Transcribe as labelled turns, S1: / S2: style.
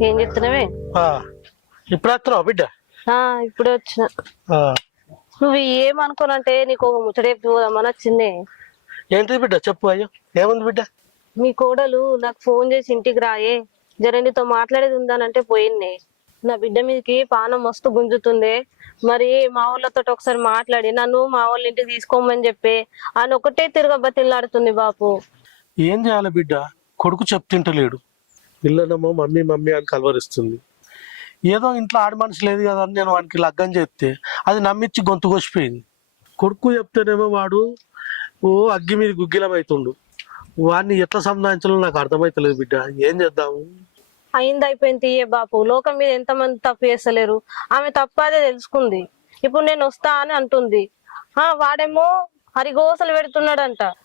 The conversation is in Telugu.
S1: ఏం చెప్తున్నావే?
S2: ఆ, ఇప్పుడు వస్తున్నావు బిడ్డ?
S1: ఇప్పుడే వచ్చిన.
S2: ఆ,
S1: నువ్వు ఏమనుకోనంటే నీకు ఒక ముచ్చటేపు పోదామని వచ్చిందే.
S2: ఏంటిది బిడ్డ చెప్పు. అయ్యో ఏముంది బిడ్డ?
S1: మీ కోడలు నాకు ఫోన్ చేసి ఇంటికి రాయే, జర నీతో మాట్లాడేది ఉందానంటే పోయింది. నా బిడ్డ మీదకి పానం మస్తు గుంజుతుంది. మరి మా వాళ్ళతో ఒకసారి మాట్లాడి నన్ను మా వాళ్ళ ఇంటికి తీసుకోమని చెప్పి ఆయన ఒకటే తిరగబతిలాడుతుంది బాపు.
S2: ఏం చేయాలి బిడ్డ? కొడుకు చెప్తింటలేడు. పిల్లనేమో మమ్మీ మమ్మీ అని కలవరిస్తుంది. ఏదో ఇంట్లో ఆడ మనిషి లేదు కదా అని నేను వానికి లగ్గం చేస్తే అది నమ్మించి గొంతు కోసిపోయింది. కొడుకు చెప్తేనేమో వాడు ఓ అగ్గి మీద గుగ్గిలం అవుతుండు. వాడిని ఎట్లా సంధానించాలో నాకు అర్థమైతలేదు బిడ్డ. ఏం చేద్దాము?
S1: అయింది అయిపోయింది తీయే బాపు. లోకం మీద ఎంతమంది తప్పు చేస్తలేరు. ఆమె తప్పు అదే తెలుసుకుంది. ఇప్పుడు నేను వస్తా అని అంటుంది. వాడేమో హరిగోసలు పెడుతున్నాడంట.